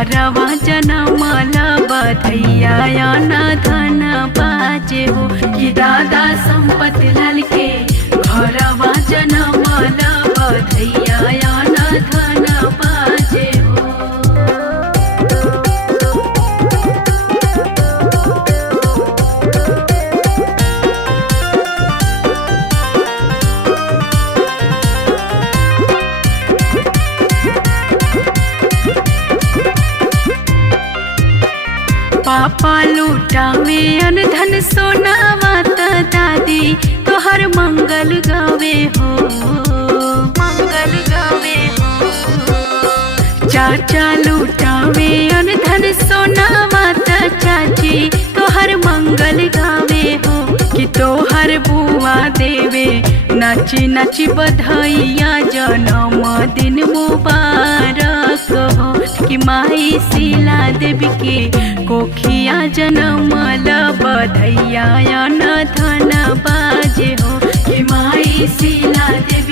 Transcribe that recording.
घरवा जनमल बधैया न धन बाजे हो कि दादा संपत लाल के घरवा जनमल बधैया न धन बाजे हो। पापा लूटावे अनधन सोनावा त दादी तोहर मंगल गावे हो, मंगल गावे हो। चाचा लूटावे अनधन सोनावा त चाची तोहर मंगल गावे हो कि तोहर बुआ देवे नाची नाची बधाइया जन्म दिन मुबारक हो कि माई शीला देवी के कोखिया जनमल बधैया न धन बाजे हो कि माई शीला देवी